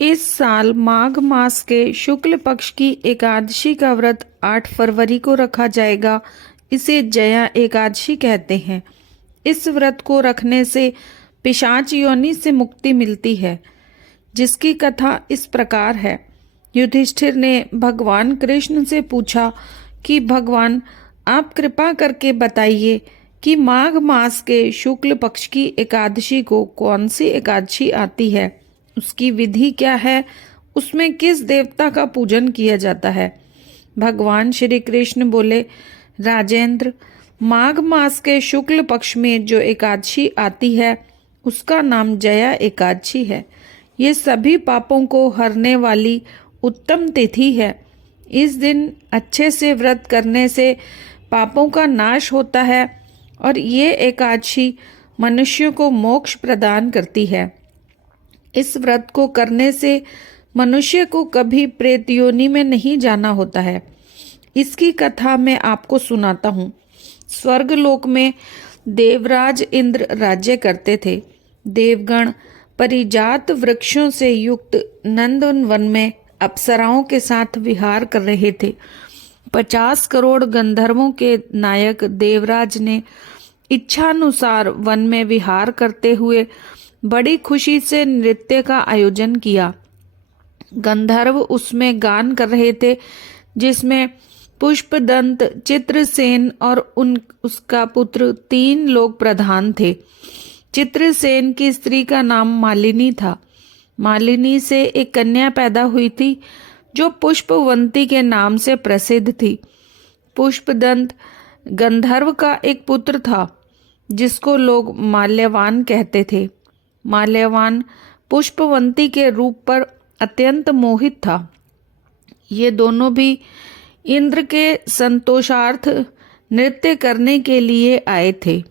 इस साल माघ मास के शुक्ल पक्ष की एकादशी का व्रत 8 फरवरी को रखा जाएगा। इसे जया एकादशी कहते हैं। इस व्रत को रखने से पिशाच योनि से मुक्ति मिलती है, जिसकी कथा इस प्रकार है। युधिष्ठिर ने भगवान कृष्ण से पूछा कि भगवान, आप कृपा करके बताइए कि माघ मास के शुक्ल पक्ष की एकादशी को कौन सी एकादशी आती है, उसकी विधि क्या है, उसमें किस देवता का पूजन किया जाता है। भगवान श्री कृष्ण बोले, राजेंद्र, माघ मास के शुक्ल पक्ष में जो एकादशी आती है उसका नाम जया एकादशी है। ये सभी पापों को हरने वाली उत्तम तिथि है। इस दिन अच्छे से व्रत करने से पापों का नाश होता है और ये एकादशी मनुष्य को मोक्ष प्रदान करती है। इस व्रत को करने से मनुष्य को कभी प्रेत योनि में नहीं जाना होता है। इसकी कथा मैं आपको सुनाता हूँ। स्वर्गलोक में देवराज इंद्र राज्य करते थे। देवगण परिजात वृक्षों से युक्त नंदन वन में अप्सराओं के साथ विहार कर रहे थे। 50 करोड़ गंधर्वों के नायक देवराज ने इच्छानुसार वन में विहार करते हुए बड़ी खुशी से नृत्य का आयोजन किया। गंधर्व उसमें गान कर रहे थे, जिसमें पुष्पदंत, चित्रसेन और उसका पुत्र 3 लोग प्रधान थे। चित्रसेन की स्त्री का नाम मालिनी था। मालिनी से एक कन्या पैदा हुई थी जो पुष्पवंती के नाम से प्रसिद्ध थी। पुष्पदंत गंधर्व का एक पुत्र था जिसको लोग माल्यवान कहते थे। माल्यवान पुष्पवंती के रूप पर अत्यंत मोहित था। ये दोनों भी इंद्र के संतोषार्थ नृत्य करने के लिए आए थे।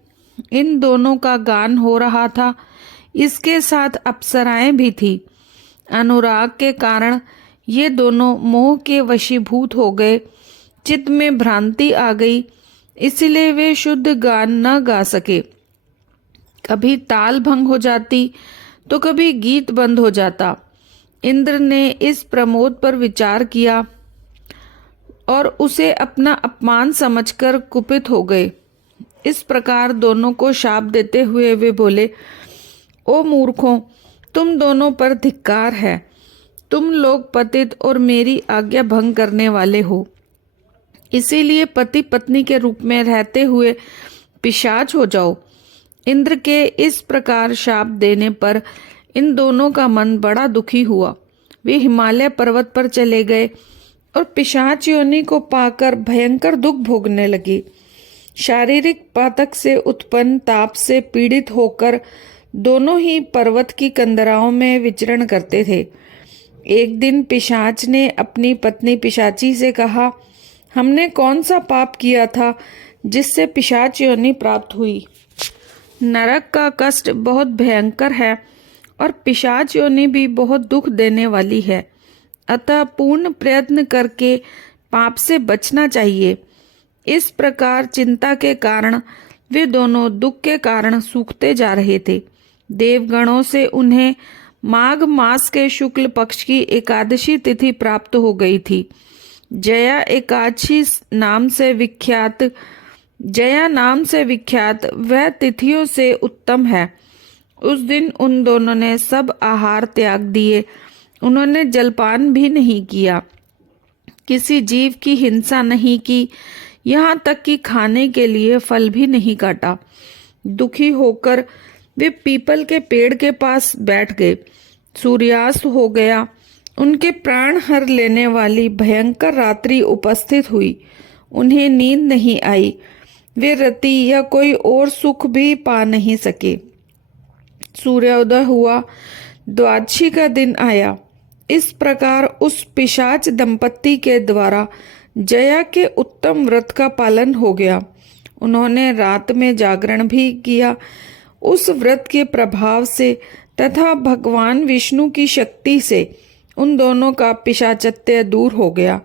इन दोनों का गान हो रहा था। इसके साथ अप्सराएं भी थी। अनुराग के कारण ये दोनों मोह के वशीभूत हो गए। चित्त में भ्रांति आ गई, इसलिए वे शुद्ध गान न गा सके। कभी ताल भंग हो जाती तो कभी गीत बंद हो जाता। इंद्र ने इस प्रमोद पर विचार किया और उसे अपना अपमान समझकर कुपित हो गए। इस प्रकार दोनों को शाप देते हुए वे बोले, ओ मूर्खों, तुम दोनों पर धिक्कार है। तुम लोग पतित और मेरी आज्ञा भंग करने वाले हो, इसीलिए पति पत्नी के रूप में रहते हुए पिशाच हो जाओ। इंद्र के इस प्रकार शाप देने पर इन दोनों का मन बड़ा दुखी हुआ। वे हिमालय पर्वत पर चले गए और पिशाच योनि को पाकर भयंकर दुख भोगने लगे। शारीरिक पातक से उत्पन्न ताप से पीड़ित होकर दोनों ही पर्वत की कंदराओं में विचरण करते थे। एक दिन पिशाच ने अपनी पत्नी पिशाची से कहा, हमने कौन सा पाप किया था जिससे पिशाच योनि प्राप्त हुई। नरक का कष्ट बहुत भयंकर है और पिशाच योनि भी बहुत दुख देने वाली है। अतः पूर्ण प्रयत्न करके पाप से बचना चाहिए। इस प्रकार चिंता के कारण वे दोनों दुख के कारण सूखते जा रहे थे। देवगणों से उन्हें माघ मास के शुक्ल पक्ष की एकादशी तिथि प्राप्त हो गई थी। जया एकादशी नाम से विख्यात वह तिथियों से उत्तम है। उस दिन उन दोनों ने सब आहार त्याग दिए। उन्होंने जलपान भी नहीं किया, किसी जीव की हिंसा नहीं की, यहाँ तक कि खाने के लिए फल भी नहीं काटा। दुखी होकर वे पीपल के पेड़ के पास बैठ गए। सूर्यास्त हो गया। उनके प्राण हर लेने वाली भयंकर रात्रि उपस्थित हुई। उन्हें नींद नहीं आई। वे रति या कोई और सुख भी पा नहीं सके। सूर्योदय हुआ। द्वादशी का दिन आया। इस प्रकार उस पिशाच दंपत्ति के द्वारा जया के उत्तम व्रत का पालन हो गया। उन्होंने रात में जागरण भी किया। उस व्रत के प्रभाव से तथा भगवान विष्णु की शक्ति से उन दोनों का पिशाचत्य दूर हो गया।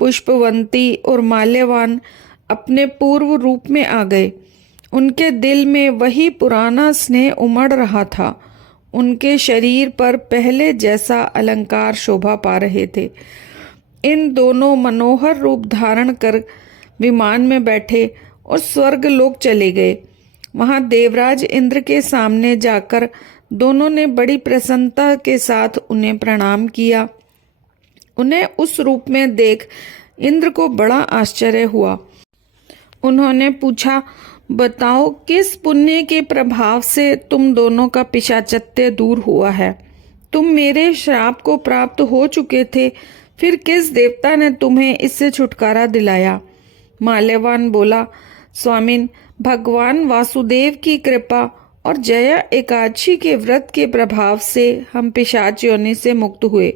पुष्पवंती और माल्यवान अपने पूर्व रूप में आ गए। उनके दिल में वही पुराना स्नेह उमड़ रहा था। उनके शरीर पर पहले जैसा अलंकार शोभा पा रहे थे। इन दोनों मनोहर रूप धारण कर विमान में बैठे और स्वर्ग लोक चले गए। वहां देवराज इंद्र के सामने जाकर दोनों ने बड़ी प्रसन्नता के साथ उन्हें प्रणाम किया। उन्हें उस रूप में देख इंद्र को बड़ा आश्चर्य हुआ। उन्होंने पूछा, बताओ किस पुण्य के प्रभाव से तुम दोनों का पिशाचत्य दूर हुआ है? तुम मेरे श्राप को प्राप्त हो चुके थे, फिर किस देवता ने तुम्हें इससे छुटकारा दिलाया? माल्यवान बोला, स्वामिन, भगवान वासुदेव की कृपा और जया एकादशी के व्रत के प्रभाव से हम पिशाच योनि से मुक्त हुए।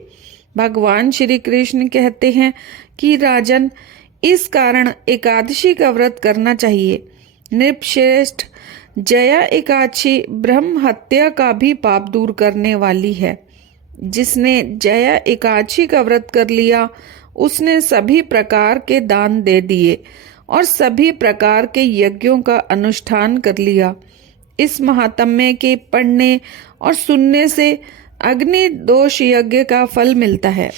भगवान श्री कृष्ण कहते हैं कि राजन, इस कारण एकादशी का व्रत करना चाहिए। नृपश्रेष्ठ, जया एकादशी ब्रह्म हत्या का भी पाप दूर करने वाली है। जिसने जया एकादशी का व्रत कर लिया, उसने सभी प्रकार के दान दे दिए और सभी प्रकार के यज्ञों का अनुष्ठान कर लिया। इस महात्म्य के पढ़ने और सुनने से अग्नि दोष यज्ञ का फल मिलता है।